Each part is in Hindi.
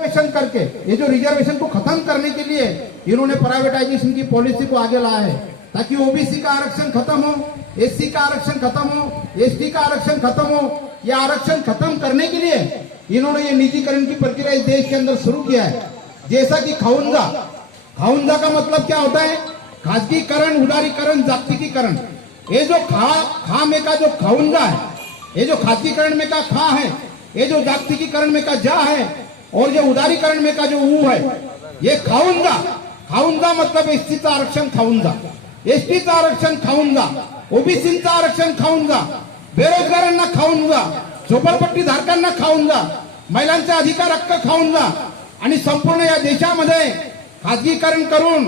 रिजर्वेशन करके ये जो रिजर्वेशन को खत्म करने के लिए इन्होंने प्राइवेटाइजेशन की पॉलिसी को आगे लाया है, ताकि ओबीसी का आरक्षण खत्म हो, एससी का आरक्षण खत्म हो, एसटी का आरक्षण खत्म हो। यह आरक्षण खत्म करने के लिए इन्होंने ये निजीकरण की प्रक्रिया इस देश के अंदर शुरू किया है। जैसा कि खाउंदा, खाउंदा का मतलब क्या होता है? खासगीकरण, उदारीकरण, जागतिकीकरण। ये जो खा में का जो खाउंदा है, ये जो खासगीकरण में का खा है, ये जो जागतिकीकरण में का जा है, और जो उदारीकरण में का जो ऊ है, ये खाउंदा। खाउंदा मतलब एसटीचं आरक्षण खाउंदा, एसटीचं आरक्षण खाउंदा, ओबीसीचं आरक्षण खाउंदा, बेरोजगारांना खाउंदा, झोपडपट्टी धारकांना खाउंदा, महिलांचे अधिकार हक्क खाउंदा, आणि संपूर्ण या देशामध्ये खासगीकरण करून,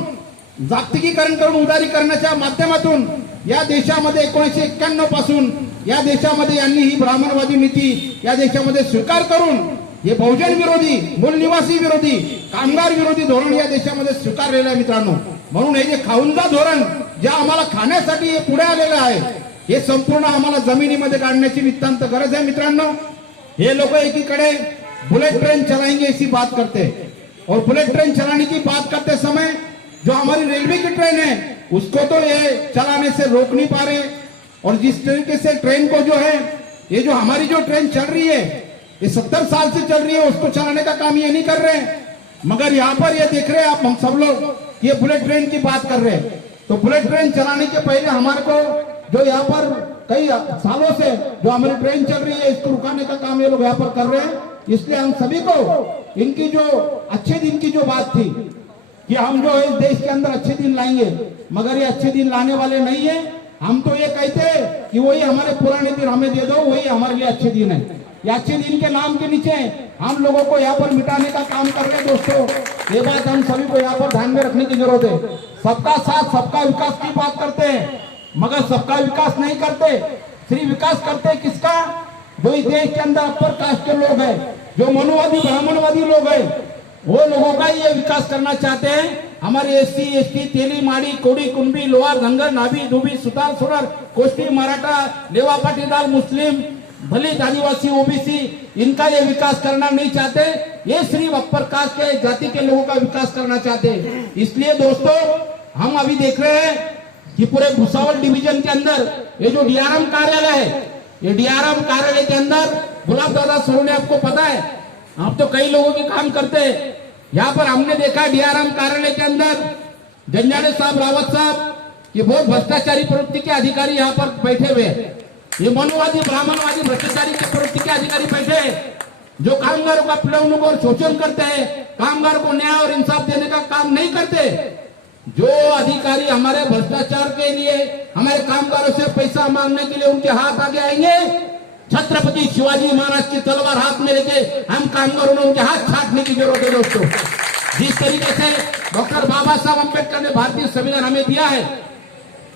जागतिकीकरण करून, उदारीकरणाच्या माध्यमातून या देशामध्ये 1991 पासून या देशामध्ये यांनी ही ब्राह्मणवादी नीती या देशामध्ये स्वीकार करून हे बहुजन विरोधी, मूल निवासी विरोधी, कामगार विरोधी धोरण या देशामध्ये स्वीकारलेलं आहे मित्रांनो। म्हणून हे जे खाउंदा धोरण जे आम्हाला खाण्यासाठी हे पुढे आलेलं आहे, हे संपूर्ण आम्हाला जमिनीमध्ये काढण्याची नितांत गरज आहे मित्रांनो। ये लोग एकीकडे बुलेट ट्रेन चलाएंगे ऐसी बात करते हैं, और बुलेट ट्रेन चलाने की बात करते समय जो हमारी रेलवे की ट्रेन है उसको तो ये चलाने से रोक नहीं पा रहे, और जिस तरीके से ट्रेन को जो है, ये जो हमारी जो ट्रेन चल रही है ये 70 साल से चल रही है, उसको चलाने का काम ये नहीं कर रहे हैं। मगर यहाँ पर ये देख रहे हैं आप, हम सब लोग ये बुलेट ट्रेन की बात कर रहे हैं। तो बुलेट ट्रेन चलाने के पहले हमारे को जो यहाँ पर कई सालों से जो हमारी ट्रेन चल रही है इसको रुकाने का काम ये लोग यहाँ पर कर रहे हैं। इसलिए हम सभी को इनकी जो अच्छे दिन की जो बात थी कि हम जो इस देश के अंदर अच्छे दिन लाएंगे, मगर ये अच्छे दिन लाने वाले नहीं है। हम तो ये कहते हैं कि वही हमारे पुराने दिन हमें दे दो, वही हमारे लिए अच्छे दिन है। ये अच्छे दिन के नाम के नीचे हम लोगों को यहाँ पर मिटाने का काम कर रहे हैं दोस्तों। ये बात हम सभी को यहाँ पर ध्यान में रखने की जरूरत है। सबका साथ, सबका विकास की बात करते हैं, मगर सबका विकास नहीं करते। सिर्फ विकास करते किसका? जो इस देश के अंदर अपर कास्ट के लोग हैं, जो मनुवादी ब्राह्मणवादी लोग हैं, वो लोगों का ये विकास करना चाहते हैं। हमारे एससी, एसटी, तेली, माड़ी, कोड़ी, कुंभी, लोहार, धंगर, नाभी, धुबी, सुतार, सुरर, कोष्टी, मराठा, लेवा, पाटीदार, मुस्लिम, दलित, आदिवासी, ओबीसी, इनका ये विकास करना नहीं चाहते। ये सिर्फ अपर कास्ट के जाति के लोगों का विकास करना चाहते हैं। इसलिए दोस्तों हम अभी देख रहे हैं कि पूरे भुसावल डिवीजन के अंदर ये जो डीआरएम कार्यालय है, ये डीआरएम कार्यालय के अंदर गुलाब दादा सोने, आपको पता है, आप तो कई लोगों के काम करते हैं। यहाँ पर हमने देखा डीआरएम कार्यालय के अंदर जंजाले साहब, रावत साहब, ये बहुत भ्रष्टाचारी प्रवृत्ति के अधिकारी यहाँ पर बैठे हुए हैं। ये मनुवादी ब्राह्मणवादी भ्रष्टाचारी के प्रवृत्ति के अधिकारी बैठे हैं, जो कामगारों का पिलवणुक और शोषण करते हैं, कामगार को न्याय और इंसाफ देने का काम नहीं करते। जो अधिकारी हमारे भ्रष्टाचार के लिए, हमारे कामगारों से पैसा मांगने के लिए उनके हाथ आगे आएंगे, छत्रपति शिवाजी महाराज की तलवार हाथ में लेके हम कामगारों ने उनके हाथ छाटने की जरूरत है दोस्तों। जिस तरीके से डॉक्टर बाबा साहब अम्बेडकर ने भारतीय संविधान हमें दिया है,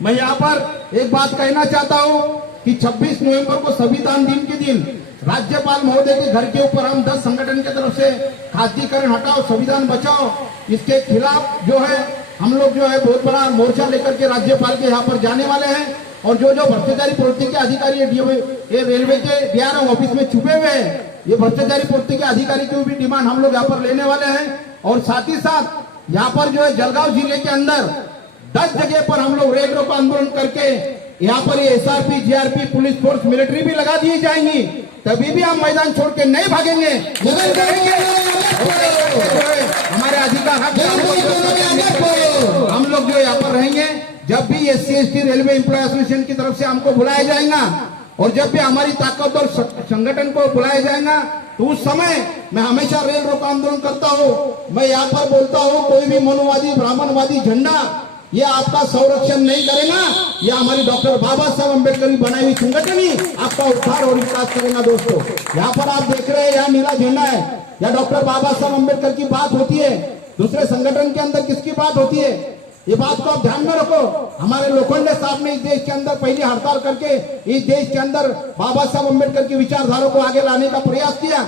मैं यहाँ पर एक बात कहना चाहता हूँ कि 26 नवंबर को संविधान दिन के दिन राज्यपाल महोदय के घर के ऊपर हम 10 संगठन की तरफ से खासगीकरण हटाओ, संविधान बचाओ, इसके खिलाफ जो है हम लोग जो है बहुत बड़ा मोर्चा लेकर के राज्यपाल के यहाँ पर जाने वाले हैं। और जो जो भ्रष्टाचारी प्रवृत्ति के अधिकारी ये रेलवे के डीआरएम ऑफिस में छुपे हुए हैं, ये भ्रष्टाचारी प्रवृत्ति के अधिकारी की भी डिमांड हम लोग यहाँ पर लेने वाले हैं। और साथ ही साथ यहाँ पर जो है जलगांव जिले के अंदर 10 जगह पर हम लोग रेल रोको आंदोलन करके यहाँ पर ये SRP, GRP, police force, military भी लगा दी जाएंगी, तभी भी हम मैदान छोड़ के नहीं भागेंगे, मुगल करेंगे। हमारे अधिकार हम लोग जो यहाँ पर रहेंगे। जब भी SC, ST, railway employ association की तरफ से हमको बुलाया जाएगा, और जब भी हमारी ताकत और संगठन को बुलाया जाएगा, तो उस समय मैं हमेशा रेल रोको आंदोलन करता हूँ। मैं यहाँ पर बोलता हूँ, कोई भी मनुवादी ब्राह्मणवादी झंडा ये आपका संरक्षण नहीं करेगा। ये हमारी डॉक्टर बाबा साहब अम्बेडकर की बनाई हुई संगठन ही आपका उद्धार और विकास करेगा दोस्तों। यहाँ पर आप देख रहे हैं, यहाँ नीला झंडा है, या डॉक्टर बाबा साहब अम्बेडकर की बात होती है। दूसरे संगठन के अंदर किसकी बात होती है? ये बात को आप ध्यान में रखो। हमारे लोखंडे साहब ने इस देश के अंदर पहली हड़ताल करके इस देश के अंदर बाबा साहब अम्बेडकर की विचारधारा को आगे लाने का प्रयास किया।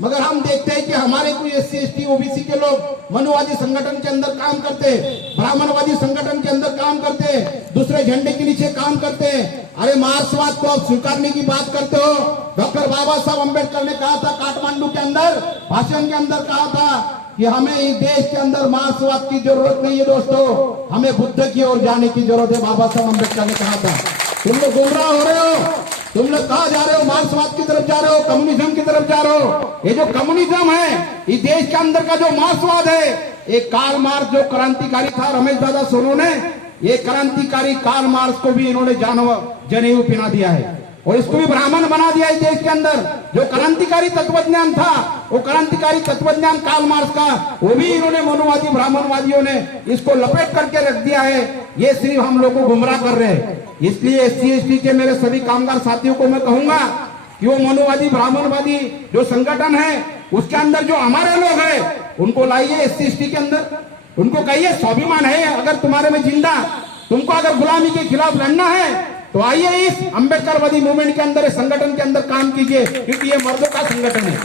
मगर हम देखते हैं कि हमारे कोई SC ST OBC के लोग मनुवादी संगठन के अंदर काम करते हैं, ब्राह्मणवादी संगठन के अंदर काम करते हैं, दूसरे झंडे के नीचे काम करते हैं। अरे मार्क्सवाद को आप स्वीकारने की बात करते हो। डॉक्टर बाबा साहब अम्बेडकर ने कहा था काठमांडू के अंदर, भाषण के अंदर कहा था कि हमें इस देश के अंदर मार्क्सवाद की जरूरत नहीं है दोस्तों, हमें बुद्ध की ओर जाने की जरूरत है। बाबा साहब अम्बेडकर ने कहा था। तुम लोग गुमराह हो रहे हो, तुम लोग कहाँ जा रहे हो? मार्क्सवाद की तरफ जा रहे हो, कम्युनिज्म की तरफ जा रहे हो। ये जो कम्युनिज्म है, इस देश के अंदर का जो मार्क्सवाद है, एक कार्ल मार्क्स जो क्रांतिकारी था, रमेश दादा सोनू ने, ये क्रांतिकारी कार्ल मार्क्स को भी इन्होंने जनेऊ पहना दिया है और इसको भी ब्राह्मण बना दिया इस देश के अंदर। जो क्रांतिकारी तत्वज्ञान था, वो क्रांतिकारी तत्वज्ञान कार्ल मार्क्स का, वो भी इन्होंने मनुवादी ब्राह्मणवादियों ने इसको लपेट करके रख दिया है। ये सिर्फ हम लोग को गुमराह कर रहे हैं। इसलिए SC ST के मेरे सभी कामगार साथियों को मैं कहूंगा कि वो मनुवादी ब्राह्मणवादी जो संगठन है, उसके अंदर जो हमारे लोग हैं, उनको लाइए SC ST के अंदर। उनको कहिए स्वाभिमान है अगर तुम्हारे में जिंदा, तुमको अगर गुलामी के खिलाफ लड़ना है तो आइए इस अम्बेडकरवादी मूवमेंट के अंदर, संगठन के अंदर काम कीजिए, क्योंकि ये मर्दों का संगठन है,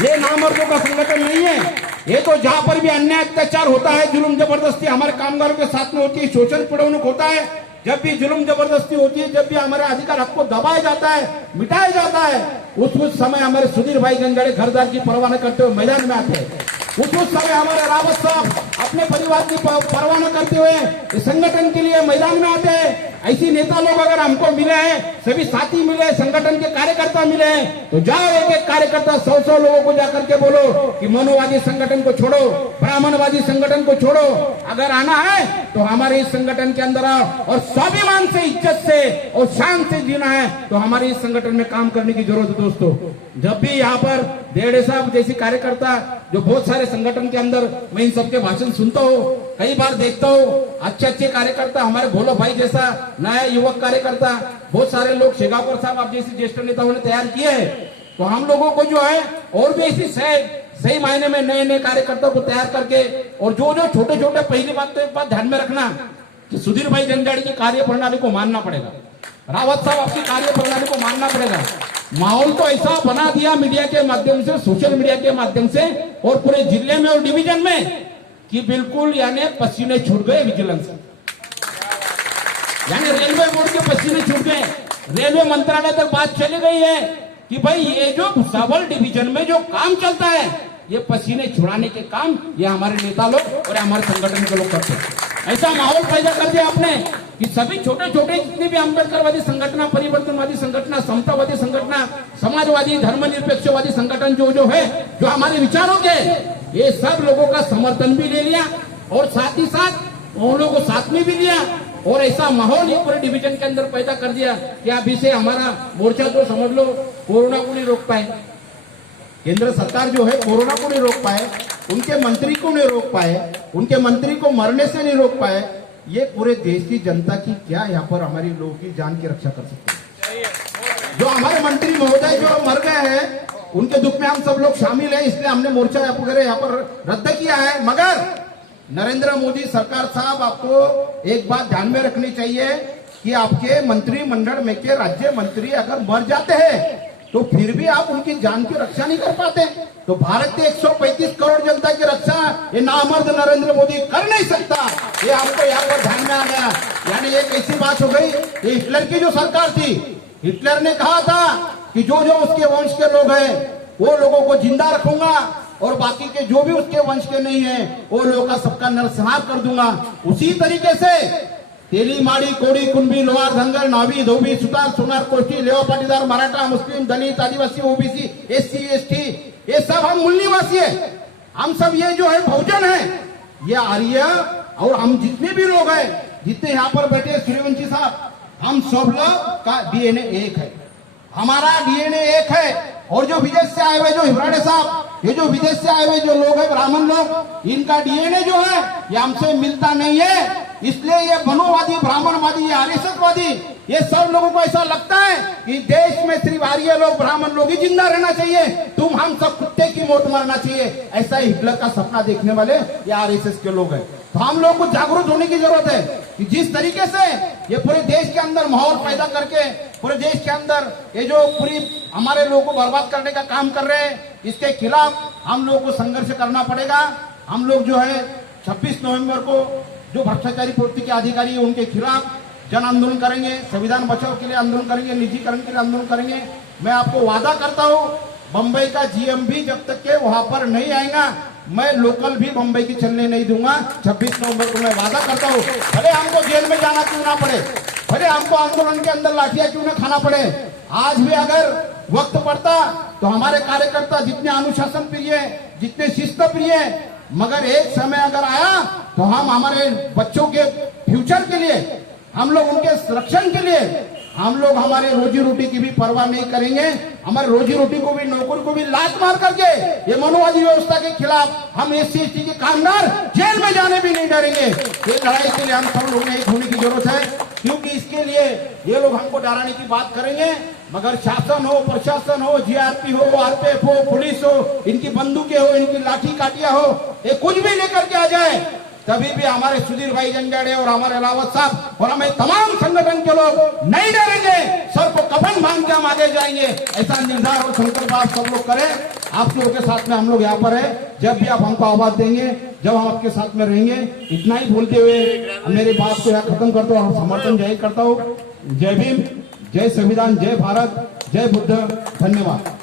ये नामर्दों का संगठन नहीं है। ये तो जहां पर भी अन्याय अत्याचार होता है, जुल्म जबरदस्ती हमारे कामगारों के साथ में होती है, शोषण पीड़न होता है, जब भी जुल्म जबरदस्ती होती है, जब भी हमारे अधिकार हक को दबाया जाता है, मिटाया जाता है, उस समय हमारे सुधीर भाई जंजाड़े घरदार की परवाह न करते हुए मैदान में आते हैं। उस समय हमारे रावत साहब अपने परिवार की परवाह न करते हुए संगठन के लिए मैदान में आते हैं। ऐसी नेता लोग अगर हमको मिले हैं, सभी साथी मिले, संगठन के कार्यकर्ता मिले हैं, तो जाओ एक एक कार्यकर्ता 100 लोगों को जाकर के बोलो कि मनुवादी संगठन को छोड़ो, ब्राह्मणवादी संगठन को छोड़ो, अगर आना है तो हमारे इस संगठन के अंदर आओ और स्वाभिमान से, इज्जत से और शान से जीना है तो हमारे इस संगठन में काम करने की जरूरत है दोस्तों। जब भी यहाँ पर देड़े साहब जैसी कार्यकर्ता, जो बहुत सारे संगठन के अंदर मैं इन सबके भाषण सुनता हूँ, कई बार देखता हूँ, अच्छे कार्यकर्ता, हमारे भोला भाई जैसा नया युवक कार्यकर्ता, बहुत सारे लोग शेगावकर साहब आप जैसे ज्येष्ठ नेताओं ने तैयार किए हैं। तो हम लोगों को जो है और भी ऐसी सही मायने में नए कार्यकर्ता को तैयार करके, और जो छोटे पहली बात तो एक बात ध्यान में रखना कि सुधीर भाई जंजाड़ी की कार्य प्रणाली को मानना पड़ेगा, रावत साहब आपकी कार्य प्रणाली को मानना पड़ेगा। माहौल तो ऐसा बना दिया मीडिया के माध्यम से, सोशल मीडिया के माध्यम से और पूरे जिले में और डिवीजन में कि बिल्कुल यानी पसीने छूट गए विजिलेंस, यानी रेलवे बोर्ड के पसीने छूट गए। रेलवे मंत्रालय तक बात चली गई है कि भाई ये जो भुसावल डिवीजन में जो काम चलता है, ये पसीने छुड़ाने के काम ये हमारे नेता लोग और हमारे संगठन के लोग करते हैं। ऐसा माहौल पैदा कर दिया आपने कि सभी छोटे जितने भी अम्बेडकरवादी संगठन, परिवर्तनवादी संगठन, समतावादी संगठन, समाजवादी, धर्मनिरपेक्षवादी संगठन जो है, जो हमारे विचारों के, ये सब लोगों का समर्थन भी ले लिया और साथ ही साथ उन लोगों को साथ में भी लिया और ऐसा माहौल ये पूरे डिवीजन के अंदर पैदा कर दिया कि अभी से हमारा मोर्चा तो समझ लो कोरोना को नहीं रोक पाए, केंद्र सरकार जो है कोरोना को नहीं रोक पाए, उनके मंत्री को नहीं रोक पाए, उनके मंत्री को मरने से नहीं रोक पाए। ये पूरे देश की जनता की क्या यहाँ पर हमारी लोगों की जान की रक्षा कर सकते हैं? जो हमारे मंत्री महोदय जो मर गए हैं, उनके दुख में हम सब लोग शामिल हैं, इसलिए हमने मोर्चा वगैरह यहाँ पर रद्द किया है। मगर नरेंद्र मोदी सरकार साहब, आपको एक बात ध्यान में रखनी चाहिए कि आपके मंत्रिमंडल में के राज्य मंत्री अगर मर जाते हैं तो फिर भी आप उनकी जान की रक्षा नहीं कर पाते। तो भारत के 135 करोड़ जनता की रक्षा ये नामर्द नरेंद्र मोदी कर नहीं सकता। ये आपको यहाँ पर ध्यान में आ गया। यानी एक ऐसी बात हो गई, ये हिटलर की जो सरकार थी, हिटलर ने कहा था कि जो उसके वंश के लोग हैं वो लोगों को जिंदा रखूंगा और बाकी के जो भी उसके वंश के नहीं है वो लोगों का सबका नरसंहार कर दूंगा। उसी तरीके से तेली, माड़ी, कोड़ी, कुंभी, लोहार, धनगर, नावी, धोबी, सुतार, सोनार, कोष्ठी, लेवा, पाटीदार, मराठा, मुस्लिम, दलित, आदिवासी, ओबीसी, SC ST, ये सब हम मूल निवासी है। हम सब ये जो है बहुजन है, ये आर्य और हम जितने भी लोग हैं, जितने यहाँ पर बैठे सूर्यवंशी साहब, हम सब लोग का DNA एक है, हमारा DNA एक है। और जो विदेश से आए हुए जो हिब्राडे साहब, ये जो विदेश से आए हुए जो लोग हैं ब्राह्मण लोग, इनका DNA जो है ये हमसे मिलता नहीं है। इसलिए ये मनुवादी, ब्राह्मणवादी, ये RSSवादी, ये सब लोगों को ऐसा लगता है कि देश में सिर्फ आर्य लोग, ब्राह्मण लोग ही जिंदा रहना चाहिए, हम सब कुत्ते की मौत मरना चाहिए। ऐसा ही हिटलर का सपना देखने वाले ये RSS के लोग हैं। तो हम लोग को जागरूक होने की जरूरत है कि जिस तरीके से ये पूरे देश के अंदर माहौल पैदा करके पूरे देश के अंदर ये जो पूरी हमारे लोगों को बर्बाद करने का काम कर रहे हैं, इसके खिलाफ हम लोगों को संघर्ष करना पड़ेगा। हम लोग जो है 26 नवंबर को जो भ्रष्टाचारी पूर्ति के अधिकारी है उनके खिलाफ जन आंदोलन करेंगे, संविधान बचाव के लिए आंदोलन करेंगे, निजीकरण के लिए आंदोलन करेंगे। मैं आपको वादा करता हूं, बंबई का जीएम भी जब तक के वहां पर नहीं आएगा, मैं लोकल भी बंबई की चलने नहीं दूंगा। 26 नवंबर को मैं वादा करता हूं, भले हमको जेल में जाना क्यों ना पड़े, भले हमको आंदोलन के अंदर लाठियां क्यों ना खाना पड़े, आज भी अगर वक्त पड़ता तो हमारे कार्यकर्ता जितने अनुशासन प्रिय, जितने शिस्त प्रिय, मगर एक समय अगर आया तो हम हमारे बच्चों के फ्यूचर के लिए, हम लोग उनके संरक्षण के लिए, हम लोग हमारे रोजी रोटी की भी परवाह नहीं करेंगे। हमारे रोजी रोटी को भी, नौकरी को भी लात मार करके ये मनोवादी व्यवस्था के खिलाफ हम SC ST के कामगार जेल में जाने भी नहीं डरेंगे। ये लड़ाई के लिए हम सब लोग एक होने की जरूरत है, क्योंकि इसके लिए ये लोग हमको डराने की बात करेंगे, मगर शासन हो, प्रशासन हो, GRP हो, RPF हो, पुलिस हो, इनकी बंदूकें हो, इनकी लाठी काटियां हो, ये कुछ भी लेकर के आ जाए, तभी भी हमारे सुधीर भाई जंजाड़े और हमारे अलावत साहब और हमें तमाम संगठन के लोग नहीं डरेंगे। सर को कफन बांध के हम आगे जाएंगे, ऐसा निर्धार और संकल्प आप सब लोग करें। आप लोगों के साथ में हम लोग यहाँ पर है, जब भी आप हमको आवाज देंगे, जब हम आपके साथ में रहेंगे। इतना ही बोलते हुए मेरी बात को यहाँ खत्म करता हूँ और समर्थन जाहिर करता हूँ। जय भीम, जय संविधान, जय भारत, जय बुद्ध, धन्यवाद।